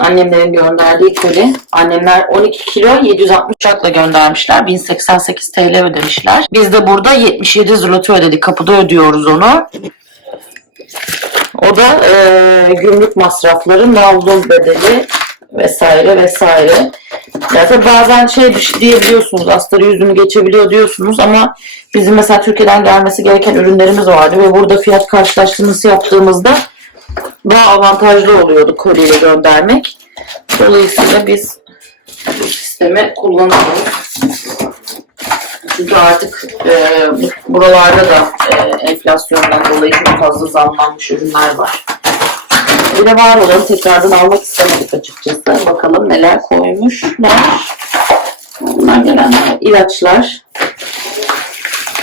Annemlerin gönderdiği koli. Annemler 12 kilo 760 çakla göndermişler. 1088 TL ödemişler. Biz de burada 77 zloty ödedik. Kapıda ödüyoruz onu. O da e, gümrük masrafları, navlun bedeli vesaire vesaire. Zaten bazen şey diyebiliyorsunuz, astarı yüzünü geçebiliyor diyorsunuz ama bizim mesela Türkiye'den gelmesi gereken ürünlerimiz vardı ve burada fiyat karşılaştırması yaptığımızda daha avantajlı oluyordu koliyle göndermek. Dolayısıyla biz bu sistemi kullanıyoruz. Çünkü artık e, bu- buralarda da e, enflasyondan dolayı çok fazla zamlanmış ürünler var. De var olanı tekrardan almak istemedik açıkçası. Bakalım neler koymuşlar. Bunlar gelen ilaçlar.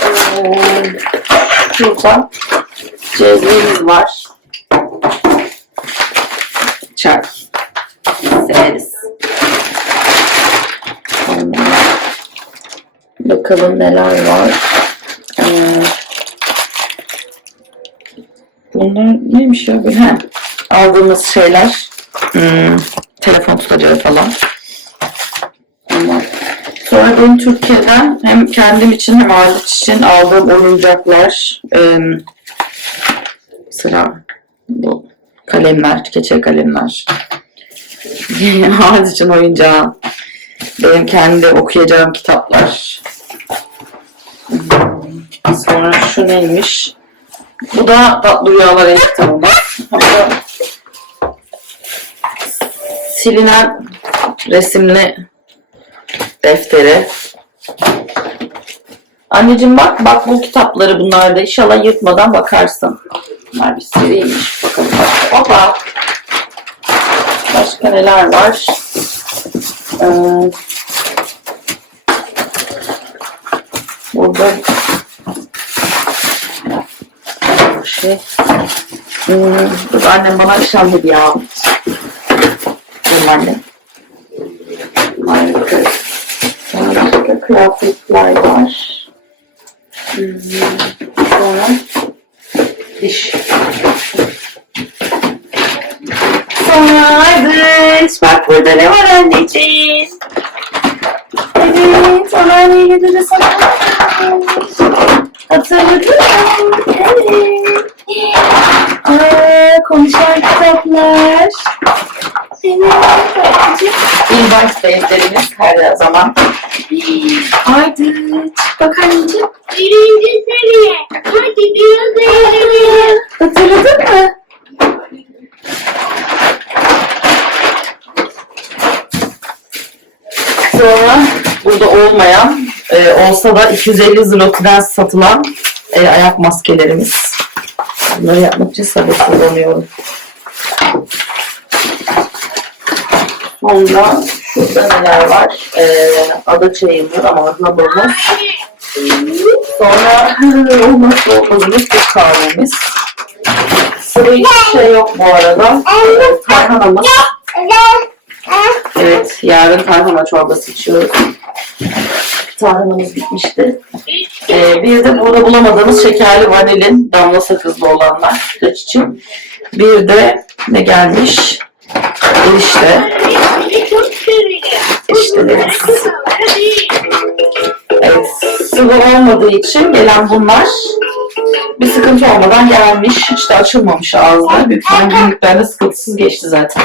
Ee, şurada cezvemiz var. Çay. Severiz. Bakalım neler var. Ee, bunlar neymiş ya böyle? Ha, aldığımız şeyler. Hmm, telefon tutacağı falan. Sonra benim Türkiye'den hem kendim için hem Arzuç için aldığım oyuncaklar. Ee, mesela bu kalemler, keçe kalemler. Arzuç için oyuncağı. Benim kendi okuyacağım kitaplar. Sonra şu neymiş? Bu da Tatlı Rüyalar el kitabı. Hatta silinen resimli defteri. Anneciğim bak, bak bu kitapları bunlar da inşallah yırtmadan bakarsın. Bunlar bir seriymiş. Hoppa. Başka neler var? Ee, burada bir şey. Hmm, bu annem bana akşam hediye aldı. Benim annem. Harika. Harika kıyafetler var. Hmm, Sonra diş. Evet. Bak burada ne var anneciğim? Evet. Anneanneyle de sana Hatırladın mı? Evet. Aa, konuşan kitaplar. Evet. anneciğim. İlbaş defterimiz her zaman. Haydi. Bak anneciğim. Sonra burada olmayan, e, olsa da 250 zloty'den satılan e, ayak maskelerimiz. Bunları yapmak için sabırsızlanıyorum. Sonra şurada neler var? E, ada çayımız ama hamurumuz. Sonra olmazsa olmazımız Türk kahvemiz. Sıvı hiçbir şey yok bu arada. Ee, Tarhanamız. Evet, yarın tarhana çorbası içiyoruz. Tarhanamız bitmişti. Ee, bir de burada bulamadığımız şekerli vanilin damla sakızlı olanlar sütlaç için. Bir de ne gelmiş? Erişte. Eriştelerimiz. Evet, sıvı olmadığı için gelen bunlar bir sıkıntı olmadan gelmiş. Hiç de açılmamış ağızda. Büyük ihtimalle sıkıntısız geçti zaten.